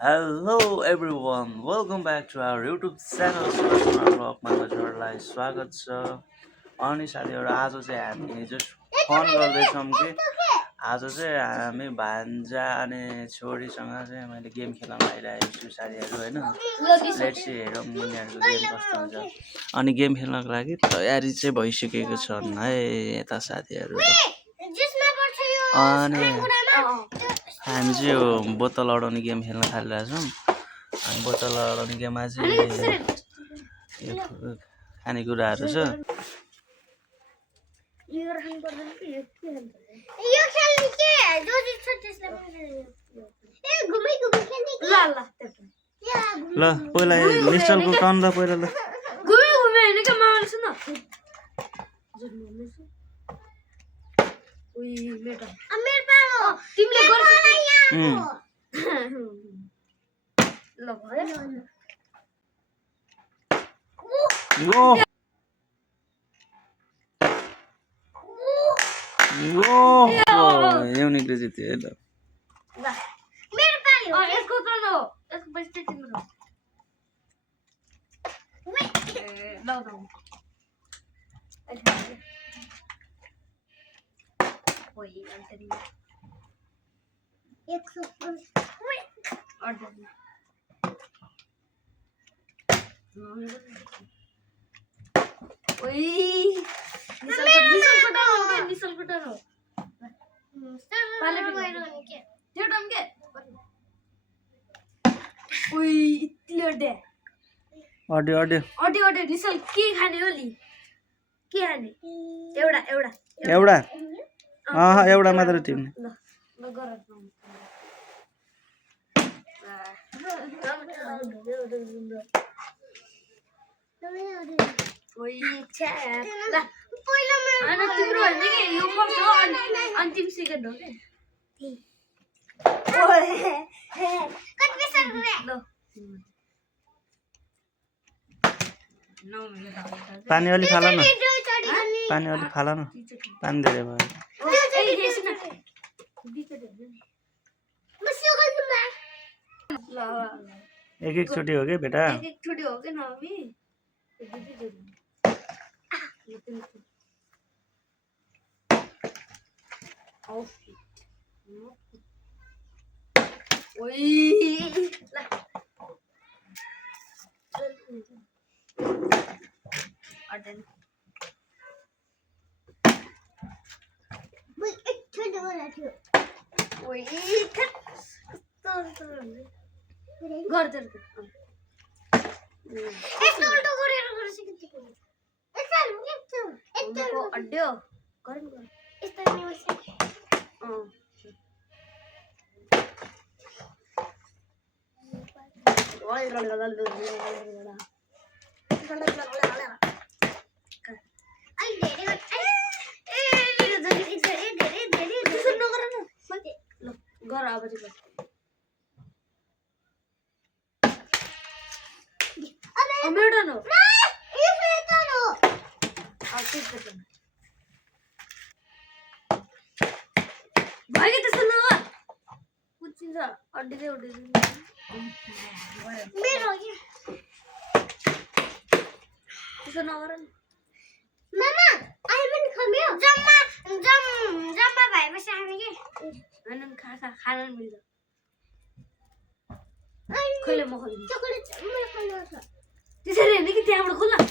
Hello everyone, welcome back to our YouTube channel सुरक्षमा ब्लगमा हजुरहरूलाई स्वागत छ। अनि साथीहरू आज चाहिँ हामी जस्ट फन गर्दैछौँ कि आज चाहिँ हामी भान्जा अनि छोरीसँग चाहिँ मैले गेम खेल्न आइरहेको छु साथीहरू होइन। लेट्स सी हेरौँ यिनीहरूको गेम कस्तो हुन्छ। अनि गेम खेल्नको लागि तयारी चाहिँ भइसकेको छन् है यता साथीहरू। अनि हामी चाहिँ यो बोतल अडाउने गेम खेल्न थालिरहेछौँ। अनि बोतल अडाउने गेममा चाहिँ यो खानेकुराहरू छ। ल पहिला निश्चलको टर्न ल पहिला ल एउटै जित्यो है ल। एउटा मात्र टिप्ने। अन्तिम सेकेन्ड हो पानी अलि फाल न, पानी अलि फाल न, पानी धेरै भयो। एक एकचोटि हो कि बेटा, एकचोटि हो कि नमी खाना मिल्छ खोले म खोल्छु त्यसरी हैन कि त्यहाँबाट खोल हैन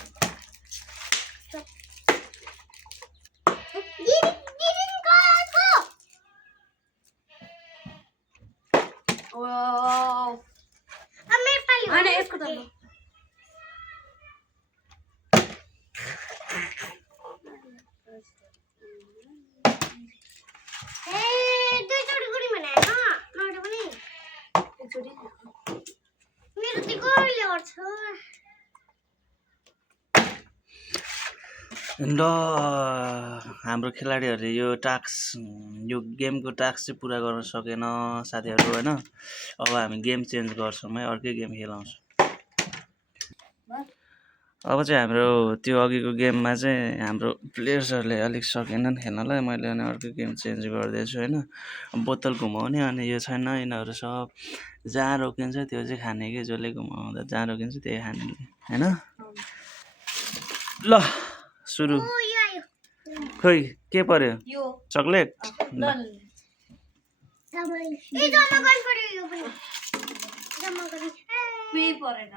यसको त ल हाम्रो खेलाडीहरूले यो यो गेमको टास्क चाहिँ पुरा गर्न सकेन साथीहरू होइन। अब हामी गेम चेन्ज गर्छौँ है, अर्कै गेम खेलाउँछौँ। अब चाहिँ हाम्रो त्यो अघिको गेममा चाहिँ हाम्रो प्लेयर्सहरूले अलिक सकेनन् खेल्नलाई, मैले अनि अर्को गेम चेन्ज गर्दैछु होइन। बोतल घुमाउने अनि यो छैन, यिनीहरू सब जहाँ रोकिन्छ त्यो चाहिँ खाने कि जसले घुमाउँदा जहाँ रोकिन्छ त्यही खाने हैन ल सुरु खोइ के पर्यो यो चक्लेट ल केही परेन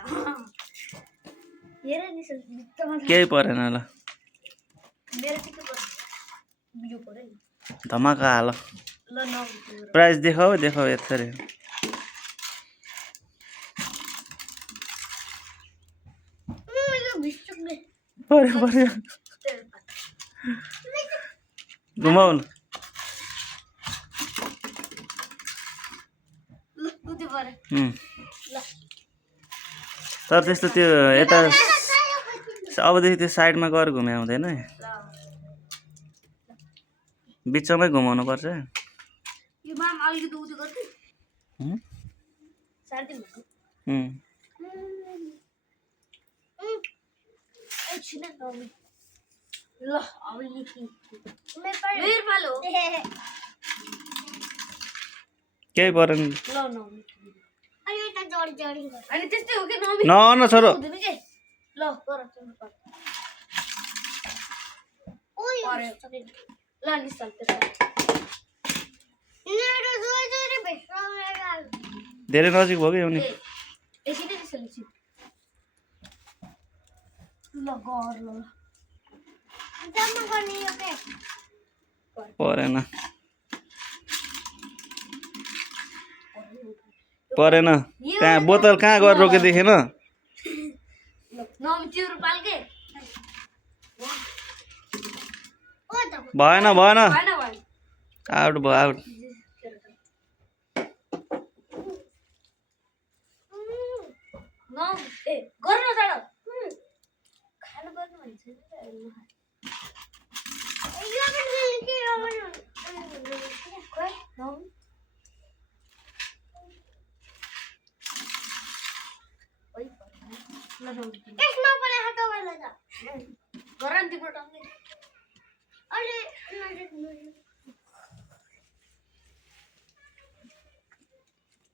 हेर नि केही परेन ल मेरो टिकट यो परे नि धमाका हाल ल न प्राइस देखाऊ देखाऊ यत्तरी पर्यो पर्यो घुमाउ न उति परे तर त्यस्तो त्यो यता अबदेखि त्यो साइडमा गएर घुमे हुँदैन है बिचमै घुमाउनु पर्छ यो माम अलिकति उति गर्दै सार्दिन एकछिन ल अब मेरो पालो केही परेन ल न अनि त्यस्तै हो कि नमी न न छोरो हुँदैन के ल गर तिम्रो पालो ल निसल धेरै नजिक भयो कि नि एकछिन निसल एकछिन ल गर ल परेन परेन त्यहाँ बोतल कहाँ गएर रोके देखेन नमी तिम्रो पाल के भएन भएन भएन भएन आउट भयो आउट ए गर्न जाडो खानु पर्नु भन्छ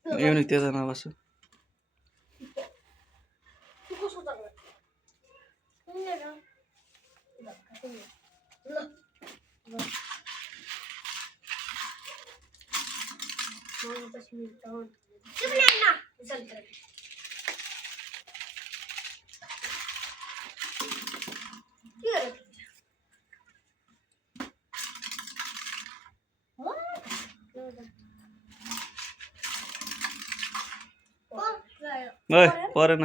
एउटै त्यो नबस्छु ओइ परेन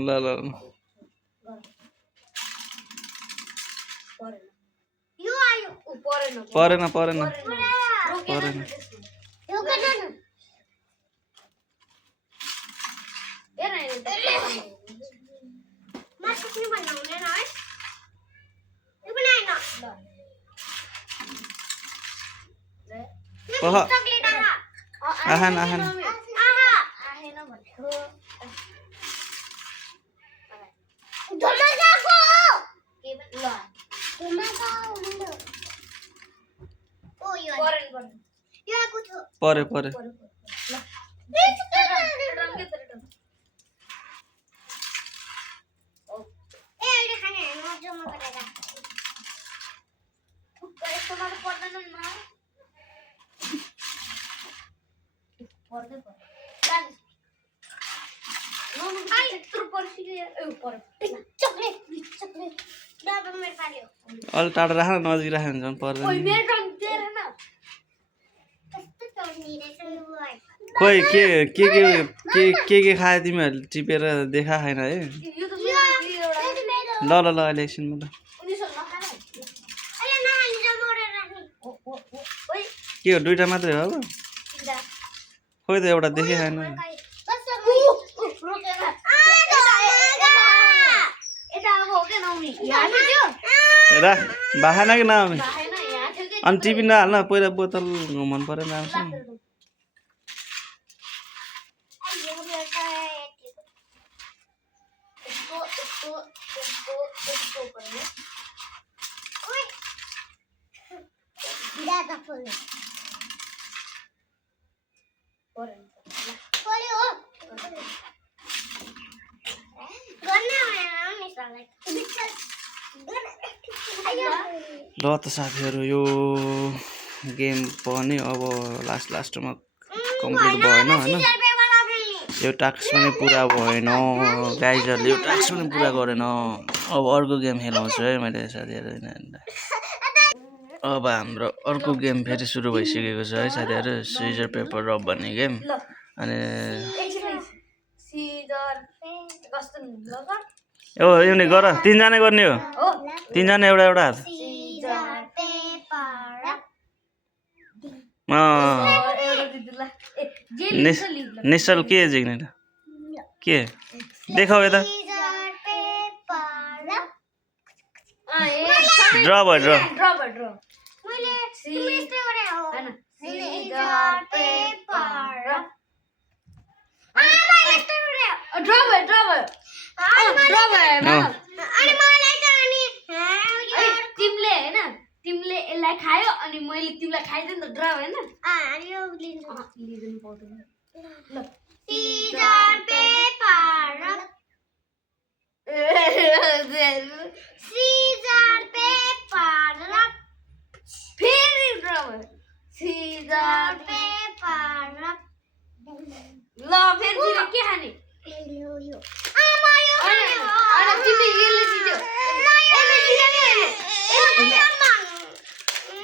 ल ल परेन परेन परेन आहान आहान परे परे अलि टाढो राख न नजिक राख्यो भने झन् पर्दैन खोइ के खायो तिमीहरूले टिपेर देखा छैन है ल ल ल अहिले एकछिनमा ल के हो दुईटा मात्रै हो अब खोइ त एउटा देखे छैन राख बाहाना कि नआउने अनि टिफिन नहाल्न पहिला बोतल मन परेन आउँछ ल त साथीहरू यो गेम पनि अब लास्टमा कम्प्लिट भएन होइन यो टास्क पनि पुरा भएन गाइजहरूले यो टास्क पनि पुरा गरेन अब अर्को गेम खेलाउँछु है मैले साथीहरू अब हाम्रो अर्को गेम फेरि सुरु भइसकेको छ है साथीहरू सिजर पेपर रब भन्ने गेम अनि ओ एउटै गर तिनजना गर्ने हो तिनजना एउटा एउटा हात निश्चल के जिग्ने त के देखाऊ यता ड्र भयो ड्र तिमीले यसलाई खायो अनि मैले तिमीलाई खाइदिएँ नि त ड्र भएन ल फेरि के खाने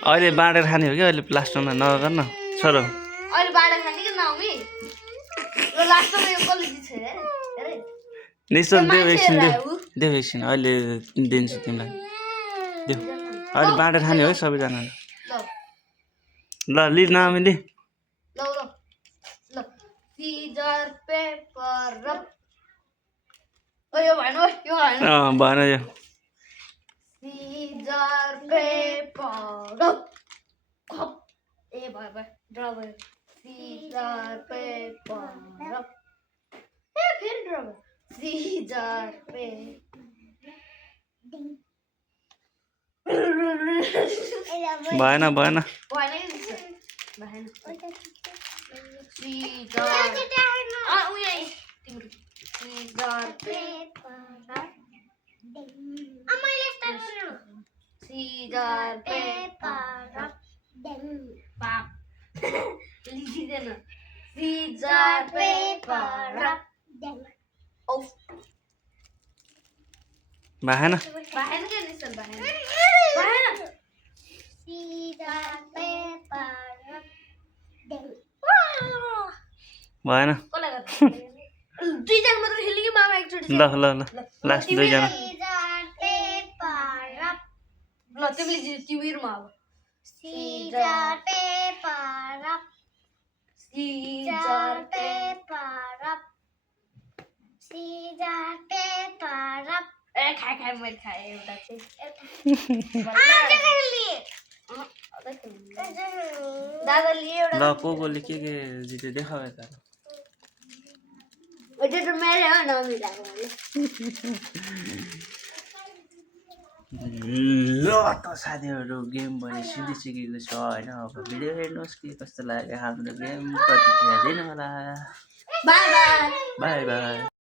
अहिले बाँडेर खाने हो कि अहिले प्लास्टरमा नगर न छोरो अहिले बाँडेर खाने कि नआउमी लास्टमा यो कसले जित्छ हेरे निश्चल देऊ एकछिन अहिले दिन्छु तिमीलाई देऊ अहिले बाँडेर खाने हो है सबैजना ल लि नआमी लि ल सिजर पेपर रब यो भएन भएन यो सिजर पेपर रब ए भयो ड्र भयो सिजर पेपर रब ए फेरि ड्र भयो सिजर भएन भएन Cigar paper लिदिदैन Cigar paper भएन के निसन भएन Cigar paper भएन दुईजना मात्र खेल्ने कि मामा एकचोटि ल लास्ट दुईजना ल तिमीले जित्यो तिमीहरुमा अब Cigar paper Cigar paper Cigar paper ए खाए मैले खाए एउटा चाहिँ दादा लिए एउटा ल कोले के जित्यो देखाऊ यता त्यो त मेरो हो नमिलाको ल त साथीहरू गेम पनि सिकिसकेको छ होइन अब भिडियो हेर्नुहोस् के कस्तो लाग्यो हाम्रो गेम प्रतिक्रिया दिनु होला बाई बाई बाई बाई